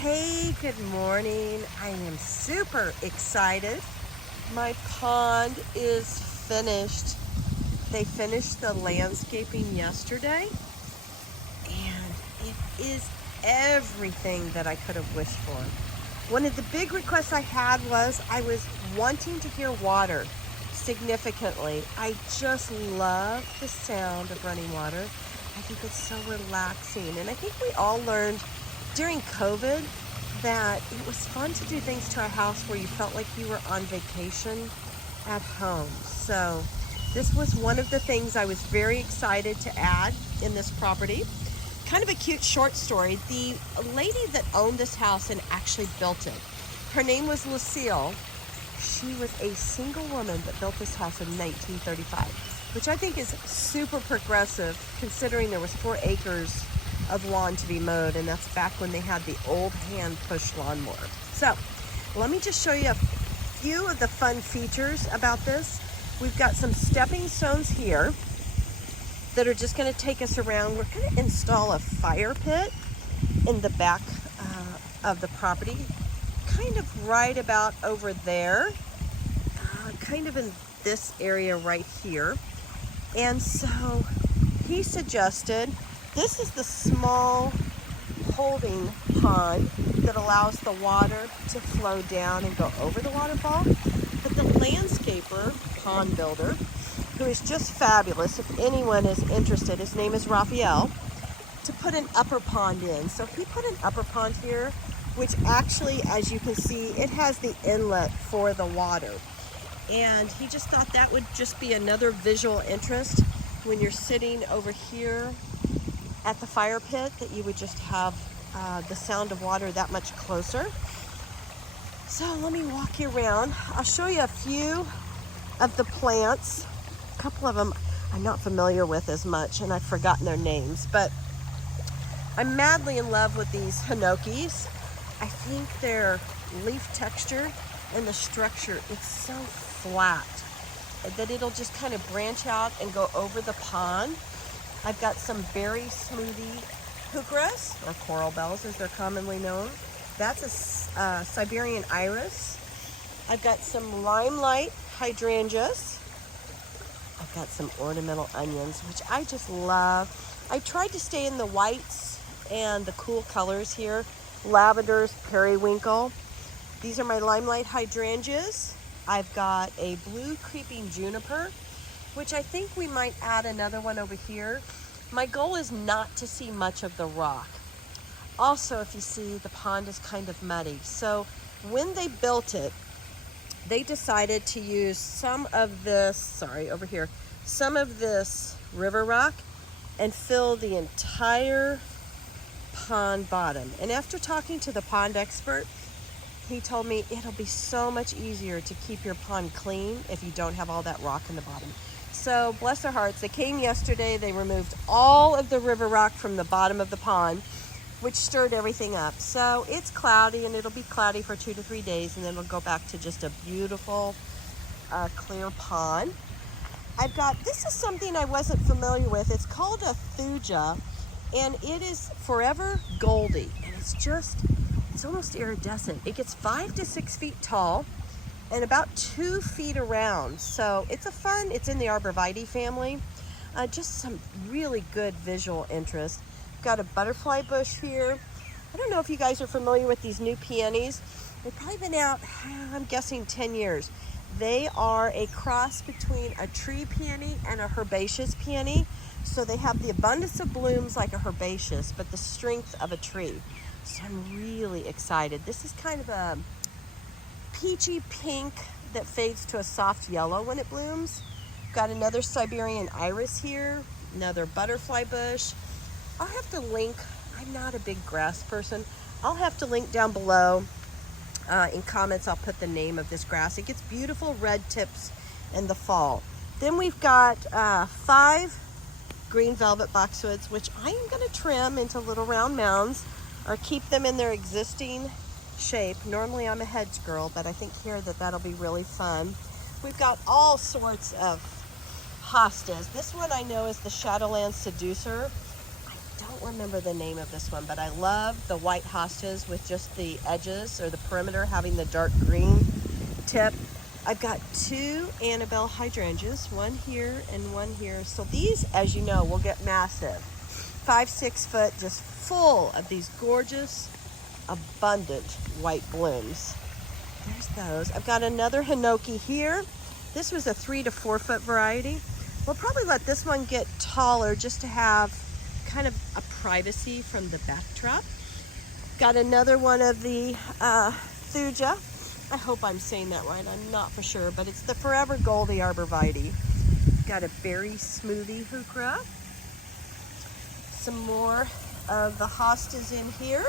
Hey, good morning. I am super excited. My pond is finished. They finished the landscaping yesterday, and it is everything that I could have wished for. One of the big requests I had was I was wanting to hear water significantly. I just love the sound of running water. I think it's so relaxing, and I think we all learned during COVID that it was fun to do things to our house where you felt like you were on vacation at home. So this was one of the things I was very excited to add in this property. Kind of a cute short story. The lady that owned this house and actually built it, her name was Lucille. She was a single woman that built this house in 1935, which I think is super progressive considering there was 4 acres of lawn to be mowed, and that's back when they had the old hand push lawnmower. So let me just show you a few of the fun features about this. We've got some stepping stones here that are just going to take us around. We're going to install a fire pit in the back of the property, kind of right about over there, kind of in this area right here. And so he suggested this is the small holding pond that allows the water to flow down and go over the waterfall. But the landscaper, pond builder, who is just fabulous, if anyone is interested, his name is Raphael, to put an upper pond in. So he put an upper pond here, which actually, as you can see, it has the inlet for the water. And he just thought that would just be another visual interest when you're sitting over here at the fire pit, that you would just have the sound of water that much closer. So let me walk you around. I'll show you a few of the plants. A couple of them I'm not familiar with as much, and I've forgotten their names, but I'm madly in love with these hinokis. I think their leaf texture and the structure, it's so flat that it'll just kind of branch out and go over the pond. I've got some berry smoothie hookras, or coral bells as they're commonly known. That's a Siberian iris. I've got some limelight hydrangeas. I've got some ornamental onions, which I just love. I tried to stay in the whites and the cool colors here. Lavenders, periwinkle. These are my limelight hydrangeas. I've got a blue creeping juniper, which I think we might add another one over here. My goal is not to see much of the rock. Also, if you see, the pond is kind of muddy. So when they built it, they decided to use some of this, some of this river rock and fill the entire pond bottom. And after talking to the pond expert, he told me it'll be so much easier to keep your pond clean if you don't have all that rock in the bottom. So bless their hearts, they came yesterday, they removed all of the river rock from the bottom of the pond, which stirred everything up. So it's cloudy, and it'll be cloudy for 2 to 3 days, and then we'll go back to just a beautiful clear pond. This is something I wasn't familiar with. It's called a thuja, and it is forever goldy, and it's almost iridescent. It gets 5 to 6 feet tall and about 2 feet around. So it's in the arborvitae family. Just some really good visual interest. Got a butterfly bush here. I don't know if you guys are familiar with these new peonies. They've probably been out, I'm guessing 10 years. They are a cross between a tree peony and a herbaceous peony. So they have the abundance of blooms like a herbaceous, but the strength of a tree. So I'm really excited. This is kind of a peachy pink that fades to a soft yellow when it blooms. Got another Siberian iris here, another butterfly bush. I'll have to link, I'm not a big grass person. I'll have to link down below in comments. I'll put the name of this grass. It gets beautiful red tips in the fall. Then we've got 5 green velvet boxwoods, which I am going to trim into little round mounds or keep them in their existing shape. Normally I'm a hedge girl, but I think here that'll be really fun. We've got all sorts of hostas. This one I know is the Shadowland Seducer. I don't remember the name of this one, but I love the white hostas with just the edges or the perimeter having the dark green tip. I've got 2 Annabelle hydrangeas, one here and one here. So these, as you know, will get massive. 5-6 foot, just full of these gorgeous, abundant white blooms. There's those. I've got another hinoki here. This was a 3 to 4 foot variety. We'll probably let this one get taller just to have kind of a privacy from the backdrop. Got another one of the thuja. I hope I'm saying that right. I'm not for sure, but it's the Forever Goldie Arborvitae. Got a berry smoothie heuchera. Some more of the hostas in here.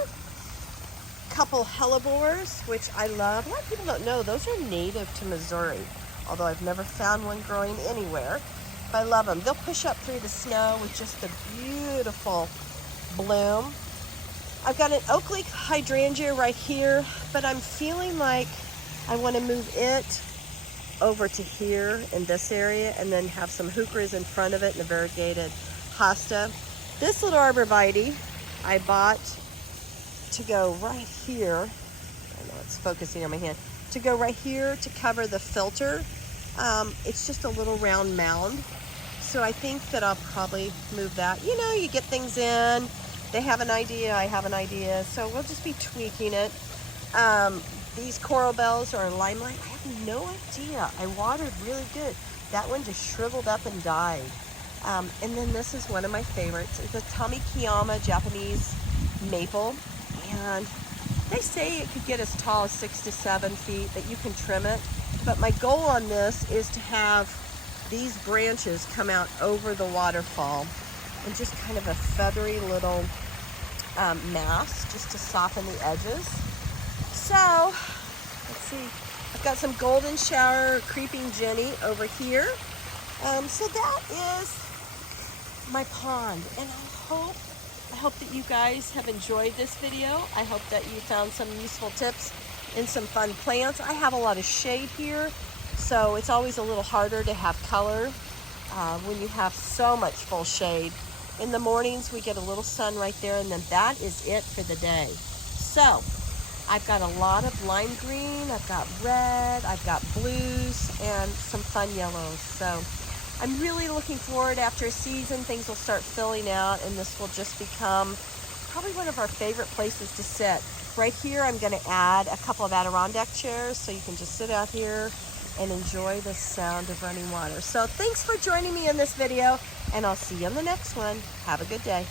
Couple hellebores, which I love. A lot of people don't know those are native to Missouri, although I've never found one growing anywhere. But I love them. They'll push up through the snow with just a beautiful bloom. I've got an oak leaf hydrangea right here, but I'm feeling like I want to move it over to here in this area and then have some heucheras in front of it and a variegated hosta. This little arborvitae I bought to go right here. I know it's focusing on my hand. To go right here to cover the filter. It's just a little round mound. So I think that I'll probably move that. You know, you get things in. They have an idea, I have an idea. So we'll just be tweaking it. These coral bells are limelight. I have no idea. I watered really good. That one just shriveled up and died. And then this is one of my favorites. It's a Tamikiyama Japanese maple. And they say it could get as tall as 6 to 7 feet, that you can trim it. But my goal on this is to have these branches come out over the waterfall and just kind of a feathery little mass just to soften the edges. So, let's see. I've got some golden shower creeping Jenny over here. So that is my pond, and I hope that you guys have enjoyed this video. I hope that you found some useful tips and some fun plants. I have a lot of shade here, so it's always a little harder to have color when you have so much full shade. In the mornings, we get a little sun right there, and then that is it for the day. So, I've got a lot of lime green, I've got red, I've got blues, and some fun yellows. So, I'm really looking forward. After a season, things will start filling out, and this will just become probably one of our favorite places to sit. Right here, I'm going to add a couple of Adirondack chairs so you can just sit out here and enjoy the sound of running water. So thanks for joining me in this video, and I'll see you in the next one. Have a good day.